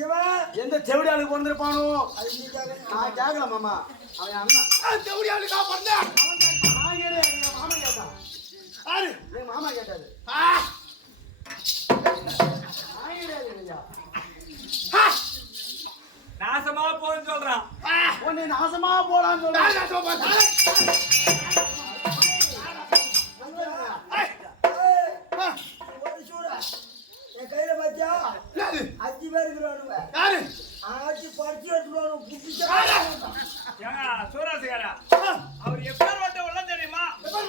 இவன் எந்த செவிடாளுக்கு பிறந்திருப்பானோ. நான் கேட்கல மாமா அவன் அண்ணன் செவடியாளுக்கு பிறந்தேன் அவன் கேட்டான் எங்க மாமா கேட்டான் யாரு எங்க மாமா கேட்டாரு நாசமா போன்னு சொல்றான். உன்னை நாசமா போடான்னு சொல்றேன் யாரு நான் சொல்றேன்? யாரு? ஏய், ஏய், ஆ, ஒரு சூடா. என் கையில பாத்தியா? அஞ்சு பேர் இருக்கிறானுங்க. யாரு? ஆச்சு. புடிச்சா? ஏங்க சூராசுகாரா அவர் எப்பேர் வந்த உள்ளம் தெரியுமா எப்ப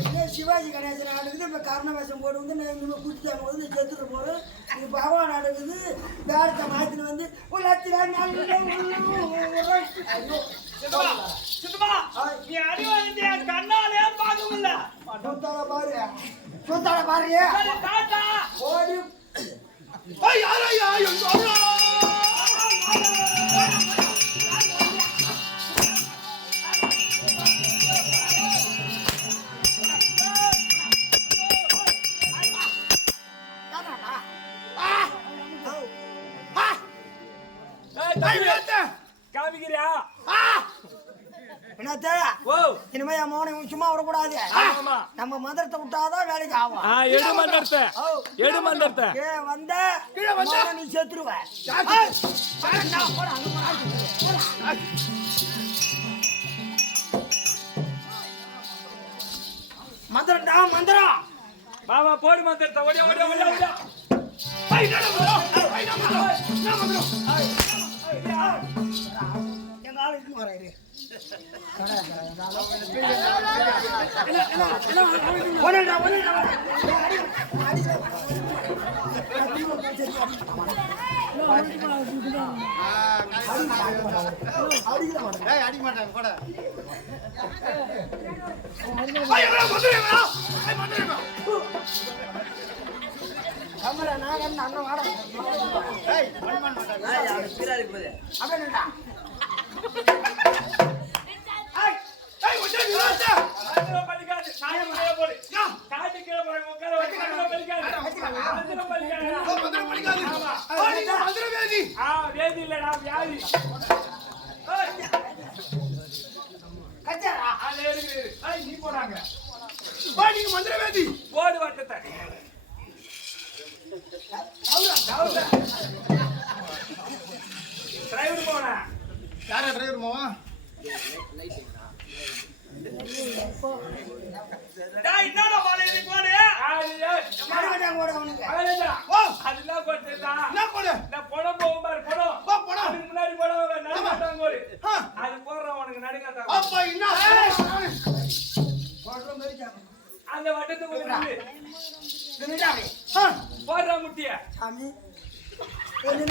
இதே சிவாஜி கணேசன் ஆடுக்குது இப்போ கர்ணவேஷம் போட்டு வந்து நான் இனிமேல் குடிச்சாங்க வந்து செத்துட்டு போகிறேன் இது பகவான் ஆடுக்குது வேடத்தை மாற்றின்னு வந்து ஐயோ. சொத்தால பாரு சொத்தால பாரு. ஓடி ஏய், யாரு ஐயா? காமிக்கிறியா? என்னத்த? இனிமே என் மோனை சும்மா விடக்கூடாது. நம்ம மந்திரத்தை விட்டாதான் வேலைக்கு ஆகும் எடு மந்திரத்தை. ஓ, எடு மந்திரத்தை. ஏ வந்த கீழே வந்தா? மோனை நீ செத்துருவ. யாரு? மந்திரம்டா மந்திரம். மாமா போடு மந்திரத்தை. ஓடியா ஓடியா ஓடியா ஓடியா. ஏய், என்ன மந்திரம்? என்ன மந்திரம்? எங்க வராரு அடிக்க மாட்டாங்க கூட நீ போறாங்க ஆ, நீங்க மந்திர வேதி. போடு வட்டத்தை. டிரைவர் போன யாரா டிரைவர் மாமா என்னடா பாலே போடு மறுபடியும் கூட அவனுக்கு அதெல்லாம் கொடுத்துட்டா என்ன போடு? நான் படம் போகும் பாரு படம் ஓ, படம். அதுக்கு முன்னாடி படம் நடுக்காட்டாங்க அது உனக்கு நடுக்காட்டாங்க அப்பா, என்ன? மாதிரி அந்த வட்டத்துக்கு முட்டிய சாமி. ஒன்னு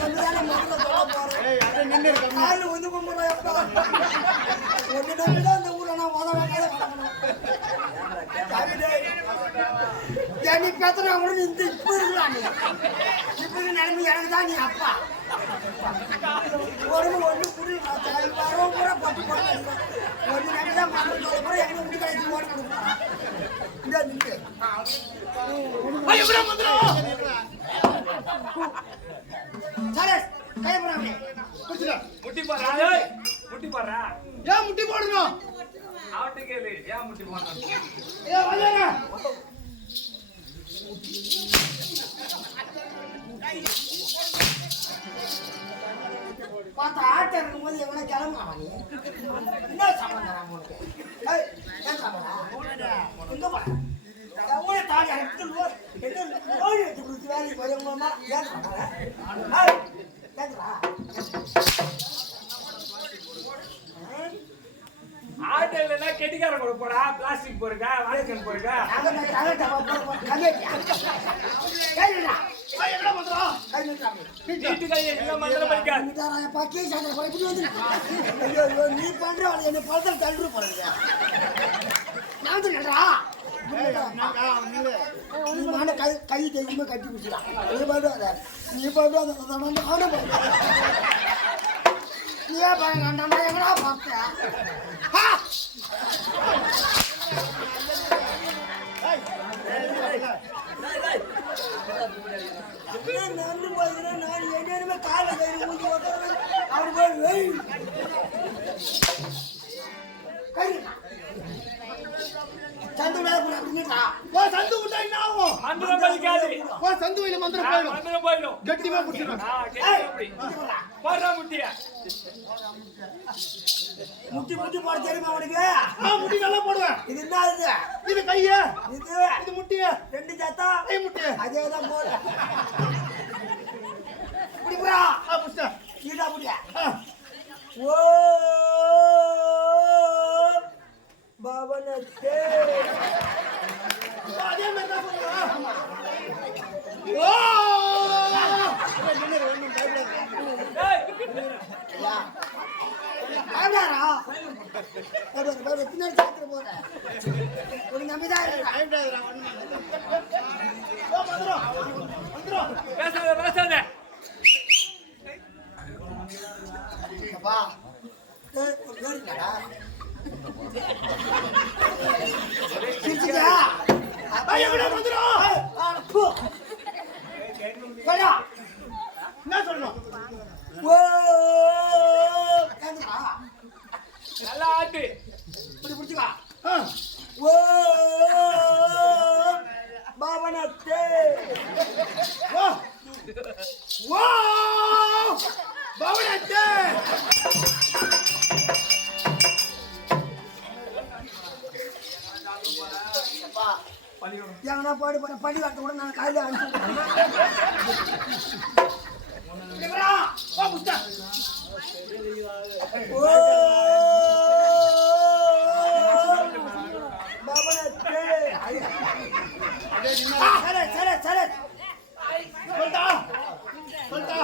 நம்பிதான் இந்த ஊர்ல நான் உத வாங்காத கிடக்கணும் சாமி டேய். ஏன் நீ பேசுனா கூட நீ இந்த இப்ப இருக்கலாம் நீ. இப்ப நிலைமை எனக்கு தான் நீ அப்பா. ஒரு ஒண்ணு புடி வர பூரா பட்டு போட்டு அடிப்பேன். ஒண்ணு நம்பிதான் மகன் சொல்ல போற எங்க வீட்டு கழிச்சு ஓடி கொடுப்பான் இந்த நின்று? சரே குடிச்சிடா. முட்டி போடுறா. ஏய், முட்டி போடுறா. ஏன் முட்டி போடணும்? அவன்கிட்ட கேளு. ஏன் முட்டி போடுறான் ஏய், வாயாரா. பார்த்தா ஆட்டை இருக்கும்போது எவனா கிளம்புறான் நீ என்ன சம்பந்தம் உனக்கு? என்ன ஏன் சம்பந்தம் எங்க போற தாடி அரைத்து என்ன ஓடி வச்சு கொடுத்து வேலைக்கு போய் உங்க அம்மா? ஏன் சம்பந்தம் கேட்குறா கெட்டிக்கார கூட போடா பிளாஸ்டிக் போருக்கா வாழைக்கன் போருக்கா என்ன ஐயோ, ஐயோ, நீ பண்ற வேலை என்னை தள்ளுற போறது. நான் கை கை கட்டி பிடிச்சிடா. நீ பண்ணுவாத. நீ பண்ணுவாத. நானும் ஏன் பாருங்க நான் எங்கடா! என்ன நடந்து போகிறேன் நான் என்னென்னமே காலை கயிறு ஊதி உதறது அவர் போய் வெய் கயிறு சந்து மேல அப்படின்னுட்டா ஓ, சந்து விட்டா என்ன ஆகும்? மந்திரம் படிக்காது ஓ, சந்து வயல மந்திரம் ஆ, போயிடும். மந்திரம் போயிடும் கெட்டிமா பிடிச்சிடும். போடுறா முட்டிய முட்டி முட்டி போட தெரியுமா அவனுக்கு ஆ, முட்டி நல்லா போடுவேன். இது என்ன இது? இது கைய, இது? இது முட்டிய, ரெண்டு சத்தா கை முட்டிய. அதே தான் போட. இப்படி புறா ஆ. கீழா புடியா ஆ, ஓ பவனத்தே. அதே மாதிரி தான் சொல்லுவேன். ஓ! பேசாத பேசாத அப்பா சிரிச்சியா என்ன சொல்லணும்? ஓ நல்லா ஆட்டு இப்படி பிடிச்சிக்கா ஓ பவனத்தே ஓ! ஓ! பவனத்தே! அப்பா எங்கனா பாடு பண்ண பள்ளி வரத்த கூட நான் காலையில் அனுப்பிச்சு ஓ, சரி சரி சரி. சொல்லிட்டா? சொல்லிட்டா?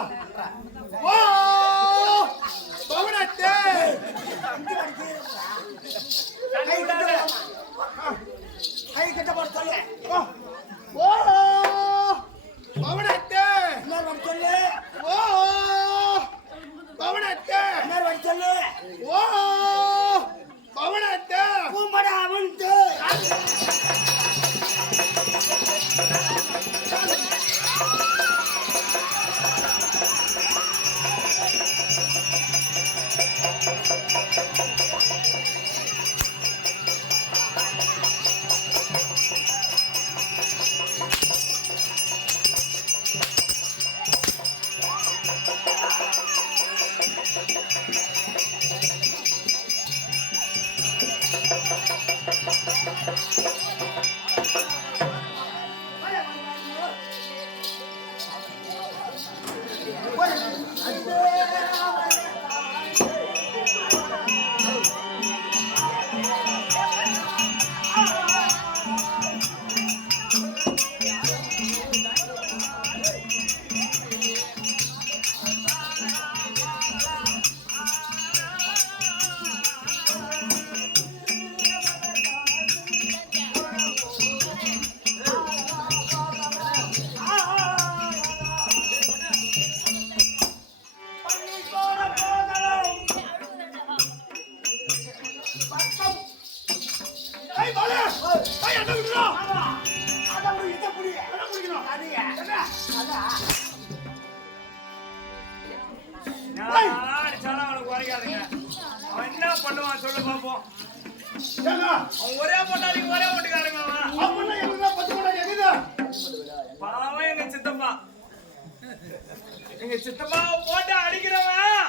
போட்டு அடிக்கிறவன்.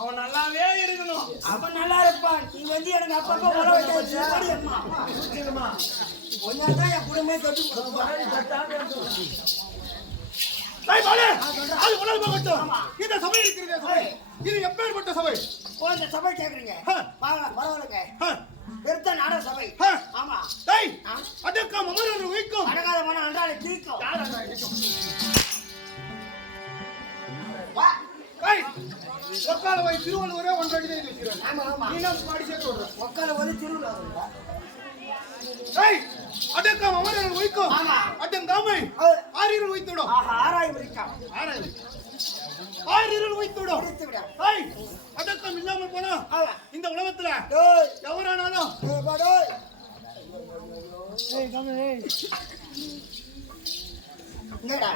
அவன் நல்லாவே இருக்கணும். அப்ப நல்லா இருப்பான். நீ வந்து எனக்கு அப்பப்ப உழ வச்சு போடி அம்மா. ஒன்னாதான் என் குடும்பமே போகட்டும். இந்த சபை இருக்கிறதே சபை. இது எப்பேற்பட்ட சபை? ஓ இந்த சபை கேக்குறீங்க. வாங்க பரவாயில்லைங்க பெருத்த நாடக சபை. ஆமா. டேய் ஆ. அடக்கம் அமரர் வைக்கும் அடகாத மன அன்றாட. டேய் ஒக்கால போய் திருவள்ளுவரே ஒன்றடி தான் வைக்கிறார் ஆமா ஆமா. நீ என்ன பாடி சேர்த்து விடுற. உட்கார வந்து திருவிழா வருங்க. டேய் அடக்கம் அமரர் வைக்கும். அடங்காமை. ஆறிரல் வைத்துடும் ஆஹா ஆராய் வரைக்கும் ஆறாயிரம் ஆறிரல் அடக்கம் இல்லாமல் போனா? இந்த உலகத்துல எவரானாலும். டேய் என்னடா?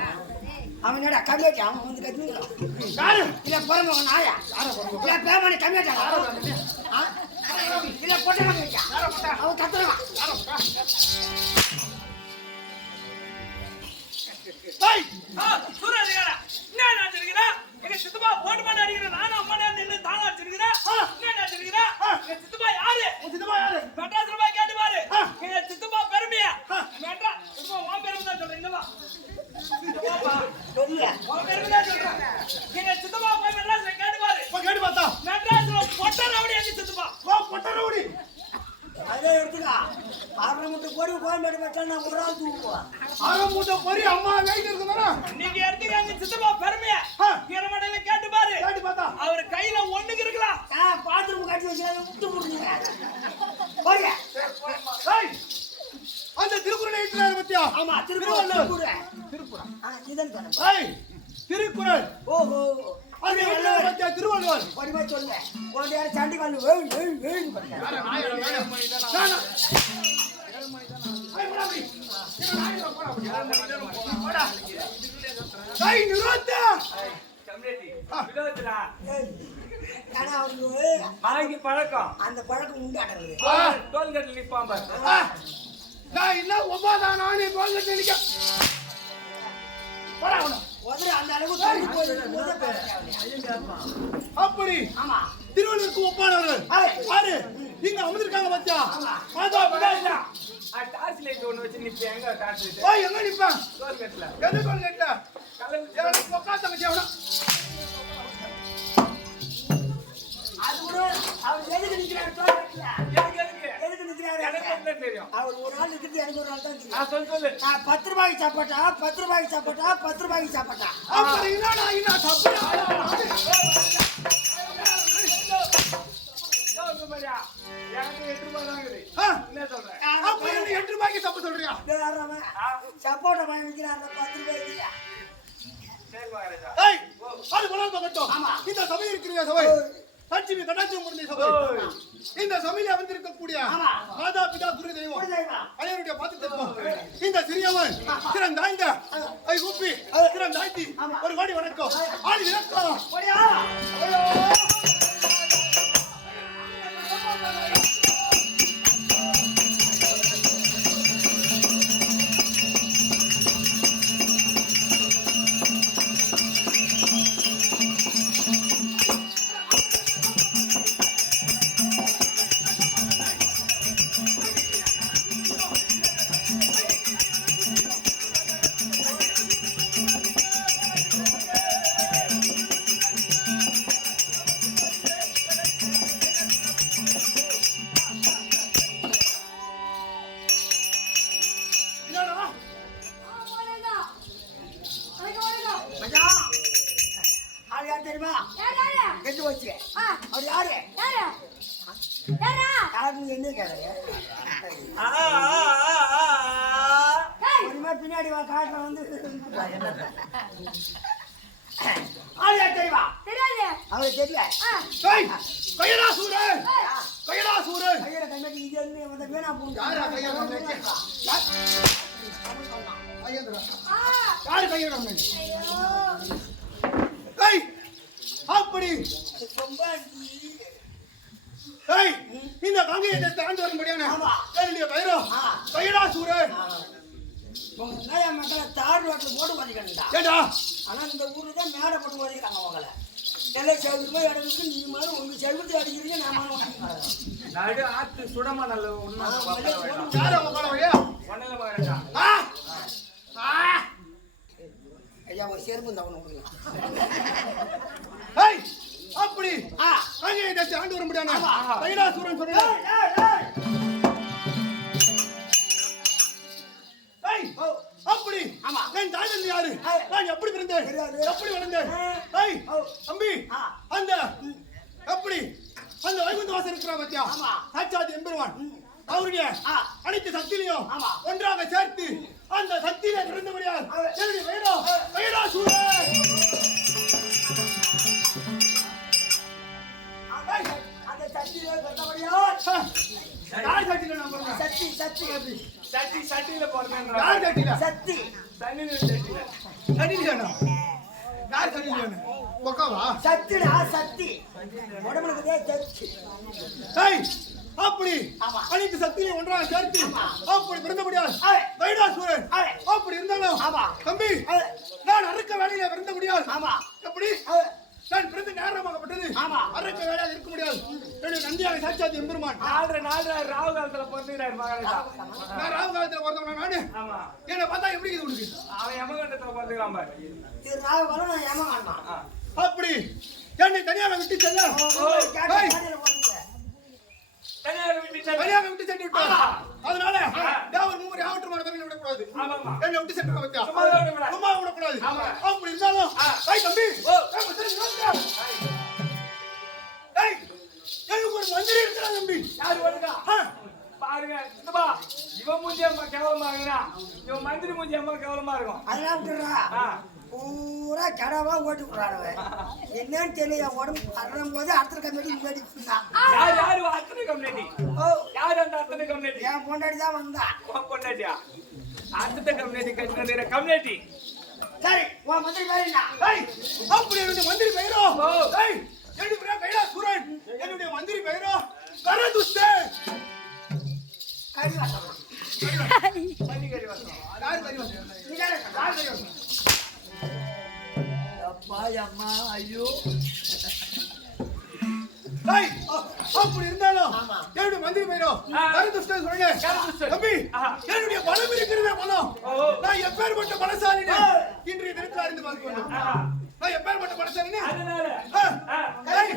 அவன் என்னடா கம்மியாட்டி அவன் வந்து கத்துக்கிறான் யாரு? இல்ல பிறந்தவங்க நாயா இல்ல பேமணி கம்மியாட்டாங்க இல்ல பொட்டை கம்மியாட்டா அவன் கத்துறான் டேய் ஆ, சூறாவளிக்காரா, என்ன நினைச்சிருக்கிறா? எங்க சித்தப்பா ஓட்டு மாடு அடிக்கிற. நானும் அம்மா நேரம் நின்னு தாளம் அடிச்சிருக்கிறேன். என்ன நினைச்சிருக்கிறா? எங்க சித்தப்பா யாரு? உன் சித்தப்பா யாரு மெட்ராஸ்ல போய் கேட்டு பாரு. ஆ. எங்க சித்தப்பா பெருமையா? மெட்ரா- சித்தப்பா, உன் பெருமை தான் சொல்றேன், இங்க வா. சித்தப்பாப்பா, சொல்லு உன் பெருமை தான் சொல்றேன். எங்க சித்தப்பா போய் மெட்ராஸ்ல கேட்டு பாரு. இப்ப கேட்டு பார்த்தா மெட்ராஸ்ல பொட்டை ரவுடி எங்க சித்தப்பா. வா பொட்டரவுடி அதே எடுத்துக்கா அரை மட்டும் கோடி கோயம்பேடு வச்சா நான் ஒரு ஆள் தூக்குவேன் அரை மூட்டை பொறி அம்மா வெயிட் இருக்குதானா நீங்க எடுத்துக்க எங்க சித்தப்பா பெருமையா? ஆ. கீரமடையில கேட்டு பாரு. கேட்டு பார்த்தா அவர் கையில ஒண்ணுக்கு இருக்கலாம் ஆ பாத்ரூம் கட்டி வச்சு விட்டு போடுங்க போங்க டேய் அந்த திருக்குறளை எழுதினாரு பத்தியா ஆமா இதன் டேய் திருக்குறள். ஓஹோ. அது பத்தியா திருவள்ளுவர். பொறுமை சொல்லுங்க. ஒரு நேரம் சண்டி நானா? நிறுத்து. ஏய், ஆனா அவருக்கு மலைக்கு பழக்கம். அந்த பழக்கம் உண்டாடுறது ஆ, டோல்கேட்ல நிப்பான் பாரு. ஆ. டேய், இல்ல, ஒன்பதாம் நாள் நீ அப்படி. ஆமா. திருவள்ளுவருக்கு ஒப்பானவர்கள். யாரு? இங்க அமர்ந்திருக்காங்க பத்தியா? மாதா பிதாசா. டார்ச் லைட் ஒண்ணு வச்சு நிப்ப. எங்க டார்ச் லைட் ஓய், எங்க நிப்ப டோல்கேட்ல. எது சொல்லிட்ட கலந்து உட்கா தங்கச்சி அவனா? அது கூட அவர் எதுக்கு நிக்கிறாரு எனக்கு என்ன தெரியும் அவர் ஒரு நாள் நிக்கிறது எனக்கு ஒரு நாள் தான் தெரியும் சொல்லு சொல்லு பத்து ரூபாய்க்கு சாப்பாட்டா பத்து ரூபாய்க்கு சாப்பாட்டா பத்து ரூபாய்க்கு சாப்பாட்டா அப்படி என்னடா என்ன தப்பு யோசிச்சு பாரியா, எனக்கு எட்டு ரூபாய் தான் என்ன சொல்றேன் அப்ப என்ன எட்டு ரூபாய்க்கு தப்பு சொல்றியா சப்போட்டா வாங்கி பத்து ரூபாய்க்கு அது. இந்த சபை இருக்கிற சபை லட்சுமி கடாட்சியம் முடிந்த சபை. இந்த சபையில வந்திருக்கக்கூடிய. மாதா பிதா குரு தெய்வம். குரு தெய்வம். அனைவருடைய பார்த்து இந்த சிறியவன் திறந்தாய்ந்த ஐ ஊப்பி திறந்தாய்த்தி ஒரு வாடி வணக்கம். ஆடி வணக்கம் அவருக்கு தெரியல ஏய் கையலாசூரன் கையலாசூரன் கையில கண்ணாடி இங்க இருந்து வந்த வீணா பூண்டு யாரா கையில. யாரு? கையேறாங்க ஏய் அப்படி ஏய் இந்த கங்கையை தாண்டி வரும்படியான பைரம் ஆ. கையலாசூரன் உங்க நிறைய மக்களை தார் ரோட்டில் போட்டு வதிக்கணும்டா ஏண்டா? ஆனா இந்த ஊர்ல தான் மேடை போட்டு வதிக்கிறாங்க உங்களை. செவருக்கு போய் இடத்துக்கு நீ மாதிரி உங்க செவருக்கு அடிக்கிறீங்க நான் மாதிரி நடு ஆத்து சுடமா நல்ல ஐயா ஒரு செருப்பு ஒன்று கொடுக்கலாம் ஏய் அப்படி. ஆண்டு வர முடியாது. கைலாசூரன் சொன்னேன் ஏய், ஏய், ஏய். ஏய், அப்படி. ஆமா. என் தாய் தந்தை யாரு. நான் எப்படி பிறந்தேன். எப்படி வளர்ந்தேன்? தம்பி ஆ. அந்த எப்படி அந்த வைகுந்த வாசல் இருக்கிற பத்தியா? ஆமா. சாட்சாத் எம்பெருமான். அவருடைய ஆ. அனைத்து சக்தியிலையும் ஆமா. ஒன்றாக சேர்த்து அந்த சக்தியில இருந்தபடியால் என்னுடைய வேடா ஏய். வேடா சூரன் அந்த சட்டியில சொன்னபடியா யார் சக்தியில நான் பிறந்தேன்? சட்டி சட்டி அப்படி சட்டி சட்டியில போறேன் யார் சக்தியில? சட்டி தண்ணியில சட்டியில சட்டியில யார் சட்டியில பொக்காவா சட்டி உடம்புக்கு சட்டி ஏய் அப்படி. ஆமா. அனைத்து சக்தியிலையும் ஒன்றாக சேர்த்து. அப்படி பிறந்தபடியால். வைடாசூரன். அப்படி இருந்தாலும். தம்பி. நான் அறுக்க வேலையில பிறந்த முடியாது எப்படி. நான் பிறந்த நேரமாகப்பட்டது. அறுக்க வேலையாக இருக்க முடியாது. என்னுடைய நந்தியாக சாட்சாத் எம்பெருமான். நாலரை நாலரை ராவு காலத்துல பிறந்துக்கிறாரு மகாராஜா. நான் ராவு காலத்துல பிறந்தவனா நானு? ஆமா. என்னை பார்த்தா எப்படி இது உனக்கு? அவன் யமகண்டத்துல பிறந்துக்கிறான் பாரு. இது ராவு வரும் அப்படி என்னை தனியாக விட்டு செல்ல. தனியாக விட்டு சென்று- விட்டார். அதனால. தேவர் மூவர் யாவற்றுமான பேரை விடக்கூடாது ஆமாமா. என்னை விட்டு சென்று வச்சா சும்மா விடக்கூடாது. சும்மா விடக்கூடாது ஆமா. அப்படி இருந்தாலும். ஏய் தம்பி எனக்கு ஒரு மந்திரி இருக்கிறான் தம்பி யாரு வருதா. பாருங்க சித்தப்பா இவன் மூஞ்சி அம்மா கேவலமா இருக்குனா இவன் மந்திரி மூஞ்சி அம்மா கேவலமா இருக்கும் அதெல்லாம் விட்டுறா. பூரா கடவா ஓட்டு விடுறாரு என்னன்னு தெரியல உடம்பு வரும் போது அடுத்த கம்பெனி முன்னாடி யார் யாரு அத்தனை கம்யூனிட்டி ஓ. யார் அந்த அத்தனை கம்யூனிட்டி என் பொண்டாடி தான் வந்தா. பொண்டாட்டியா? அத்தனை கம்யூனிட்டி கட்சி கம்யூனிட்டி சரி உன் மந்திரி பேர் அப்படி என்னுடைய மந்திரி பெயரோ? என்னுடைய பெயர் சூரன். என்னுடைய மந்திரி பெயரோ? கரிவாசம் பன்னிக்கறி வசம் யார் யார் அம்மா ஐயோ அப்படி இருந்தாலும். என்னுடைய மந்திரி பெயரோ ஆ. கரதுஷ்டன் சொல்லுங்க. தம்பி. என்னுடைய பலம் இருக்கிறதே பலம். நான் எப்பேற்பட்ட பலசாலினே ஏய். இன்றைய தினத்தில் அறிந்து பார்க்க வேண்டும். நான் எப்பேற்பட்ட. ஏய்,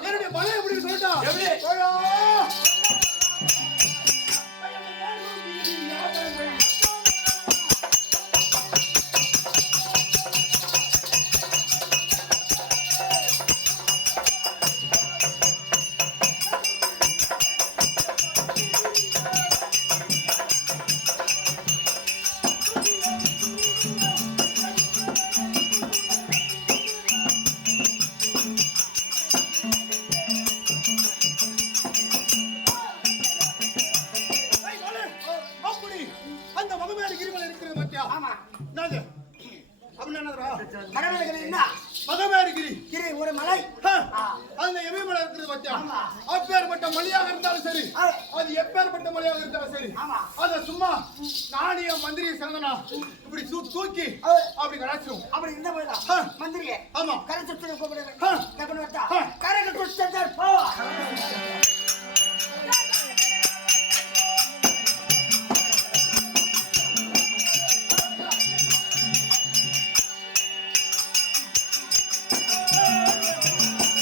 என்னுடைய பலம் எப்படி சொல்லட்டா அந்த மகமேறு கிரிமலை இருக்கிறது மத்தியா ஆமா. என்னது? என்ன? மகமேறு கிரி. கிரி ஒரு மலை. அந்த எமயமலை இருக்கிறது மத்தியா ஆமா. அப்பேற்பட்ட மலையாக இருந்தாலும் சரி. அது எப்பேற்பட்ட மலையாக இருந்தாலும் சரி ஆமா. அத சும்மா நாணய மந்திரி சேர்ந்தனா இப்படி தூ- தூக்கி. அப்படி கடாச்சிரும் அப்படி போதுதான் ஆ. மந்திரியே ஆமா. கரை சுற்று கூப்பிடுங்க. கரைக்கு சுற்று போ